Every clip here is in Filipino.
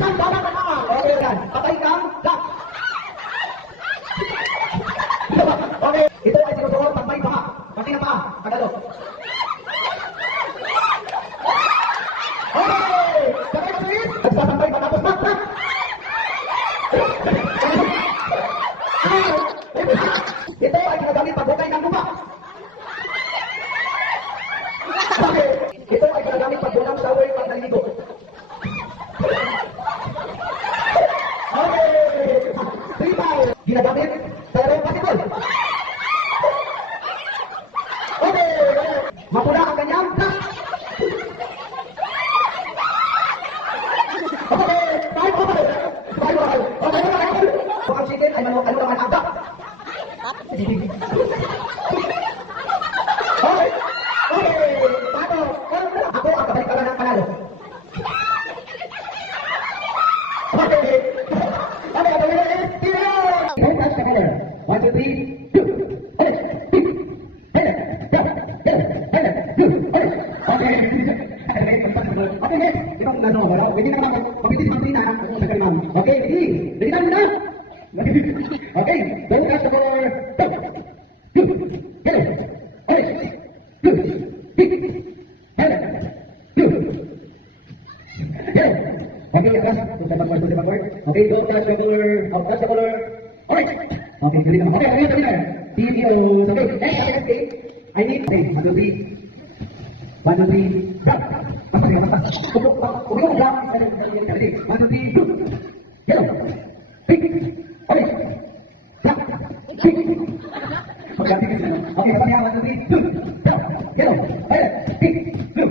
Isang dapat na naman. Okay, yan. Patay kang dak. Okay, ito ay sinusuot pag may paa. Pati na paa. Kadalo. Okay! Sabay ka please! Nagsasambay matapos na. Ito ay ginagamit pagbukay ng lupa. Okay. Ito ay ginagamit pagbulang sa way pag naliligo. Okay. 3 ginagamit pero possible. Okay. Mapula ang kanyang dak. Okay. 5 over. 5 over. Okay. Kung ang chicken ay ano naman ang dak. Okay. Okay. Paano? Ako ang kabalikaran ng panalo. Okay. Okay. Don't touch the color. 1, 2, 3. Go. Okay. Okay, next. Ibang ano, wala. Pwede na naman. Pwede naman din na. Okay, ready? Ready na muna? Okay. Don't touch the color. Go. Go. Get it. Okay. Go. Okay, atas. Okay, don't touch the color. Don't touch the color. Alright. Okay, galing naman. Okay, videos. Okay, next. Okay, I need. Okay, 1, 2, 3. 1, 2, 3. Drop. Basta. Okay, drop. 1, 2, 3. Go. Yellow. Pink. Okay. Drop. Pink. Okay, okay, basta 1, 2, 3. Go. Drop. Yellow. Pink. Go.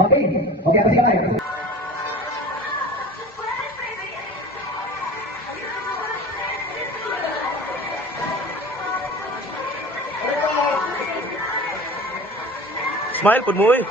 Okay, okay, apa sih kayak? Smile pun muy.